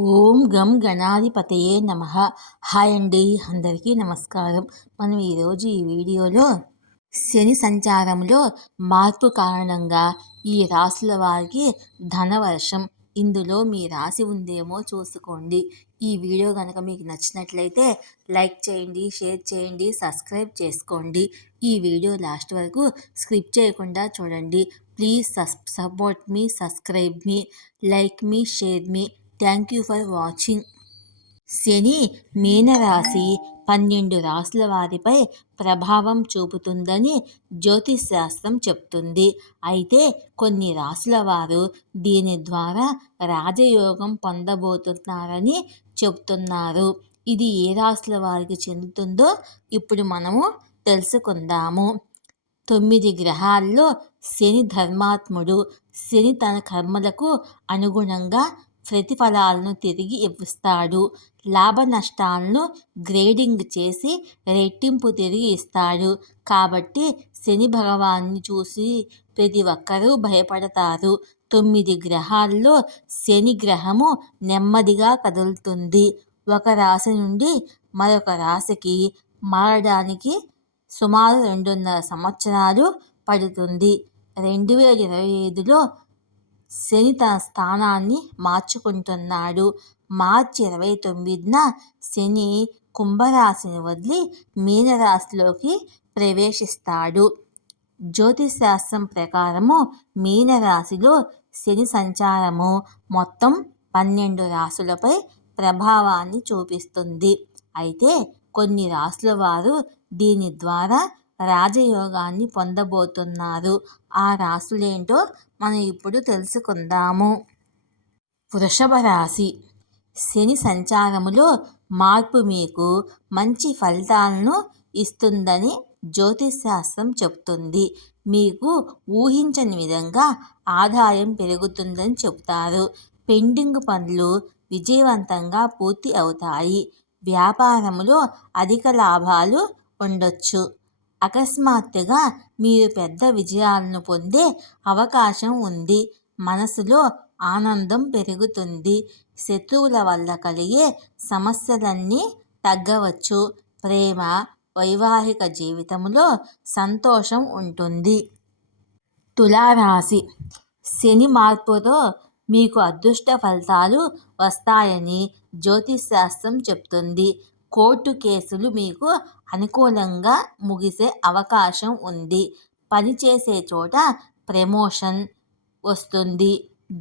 ఓం గం గణాధిపతయే నమః. హాయ్ అండి, అందరికీ నమస్కారం. మనం ఈరోజు ఈ వీడియోలో శని సంచారంలో మార్పు కారణంగా ఈ రాశుల వారికి ధనవర్షం, ఇందులో మీ రాశి ఉందేమో చూసుకోండి. ఈ వీడియో కనుక మీకు నచ్చినట్లయితే లైక్ చేయండి, షేర్ చేయండి, సబ్స్క్రైబ్ చేసుకోండి. ఈ వీడియో లాస్ట్ వరకు స్కిప్ చేయకుండా చూడండి. Please support me, subscribe me, like me, share me. Thank you for watching. Shani మీనరాశి 12 రాశుల వారిపై ప్రభావం చూపుతుందని జ్యోతిష్ శాస్త్రం చెప్తుంది. అయితే కొన్ని రాశుల వారు దీని ద్వారా రాజయోగం పొందబోతున్నారని చెప్తున్నారు. ఇది ఏ రాశుల వారికి చెందుతుందో ఇప్పుడు మనము తెలుసుకుందాము. 9 గ్రహాల్లో శని ధర్మాత్ముడు. శని తన కర్మలకు అనుగుణంగా ప్రతిఫలాలను తిరిగి ఇస్తాడు. లాభ నష్టాలను గ్రేడింగ్ చేసి రెట్టింపు తిరిగి ఇస్తాడు. కాబట్టి శని భగవాన్ని చూసి ప్రతి ఒక్కరూ భయపడతారు. 9 గ్రహాల్లో శని గ్రహము నెమ్మదిగా కదులుతుంది. ఒక రాశి నుండి మరొక రాశికి మారడానికి సుమారు 2.5 సంవత్సరాలు పడుతుంది. 2025లో శని తన స్థానాన్ని మార్చుకుంటున్నాడు. మార్చి 29న శని కుంభరాశిని వదిలి మీనరాశిలోకి ప్రవేశిస్తాడు. జ్యోతిష్ శాస్త్రం ప్రకారము మీనరాశిలో శని సంచారము మొత్తం 12 రాశులపై ప్రభావాన్ని చూపిస్తుంది. అయితే కొన్ని రాశుల వారు దీని ద్వారా రాజయోగాన్ని పొందబోతున్నారు. ఆ రాశులేంటో మనం ఇప్పుడు తెలుసుకుందాము. వృషభ రాశి. శని సంచారములో మార్పు మీకు మంచి ఫలితాలను ఇస్తుందని జ్యోతిష్ శాస్త్రం చెప్తుంది. మీకు ఊహించని విధంగా ఆదాయం పెరుగుతుందని చెప్తారు. పెండింగ్ పనులు విజయవంతంగా పూర్తి అవుతాయి. వ్యాపారంలో అధిక లాభాలు ఉండొచ్చు. అకస్మాత్తుగా మీరు పెద్ద విజయాలను పొందే అవకాశం ఉంది. మనసులో ఆనందం పెరుగుతుంది. శత్రువుల వల్ల కలిగే సమస్యలన్నీ తగ్గవచ్చు. ప్రేమ, వైవాహిక జీవితంలో సంతోషం ఉంటుంది. తులారాశి. శని మార్పుతో మీకు అదృష్ట ఫలితాలు వస్తాయని జ్యోతిష్ శాస్త్రం చెప్తుంది. కోర్టు కేసులు మీకు అనుకూలంగా ముగిసే అవకాశం ఉంది. పనిచేసే చోట ప్రమోషన్ వస్తుంది.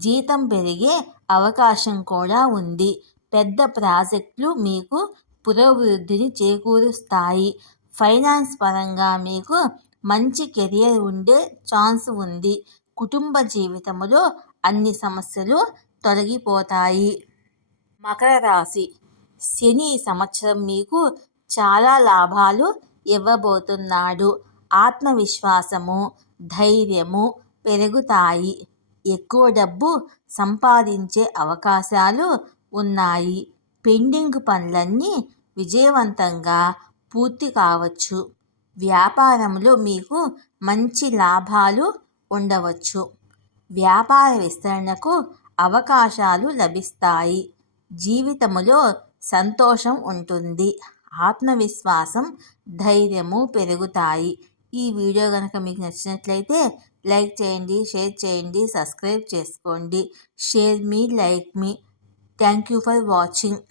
జీతం పెరిగే అవకాశం కూడా ఉంది. పెద్ద ప్రాజెక్టులు మీకు పురోభివృద్ధిని చేకూరుస్తాయి. ఫైనాన్స్ పరంగా మీకు మంచి కెరియర్ ఉండే ఛాన్స్ ఉంది. కుటుంబ జీవితంలో అన్ని సమస్యలు తొలగిపోతాయి. మకర రాశి. శని ఈ సంవత్సరం మీకు చాలా లాభాలు ఇవ్వబోతున్నాడు. ఆత్మవిశ్వాసము, ధైర్యము పెరుగుతాయి. ఎక్కువ డబ్బు సంపాదించే అవకాశాలు ఉన్నాయి. పెండింగ్ పనులన్నీ విజయవంతంగా పూర్తి కావచ్చు. వ్యాపారంలో మీకు మంచి లాభాలు ఉండవచ్చు. వ్యాపార విస్తరణకు అవకాశాలు లభిస్తాయి. జీవితంలో సంతోషం ఉంటుంది. ఆత్మవిశ్వాసం, ధైర్యము పెరుగుతాయి. ఈ వీడియో కనుక మీకు నచ్చినట్లయితే లైక్ చేయండి, షేర్ చేయండి, సబ్స్క్రైబ్ చేసుకోండి. Share me, like me. Thank you for watching.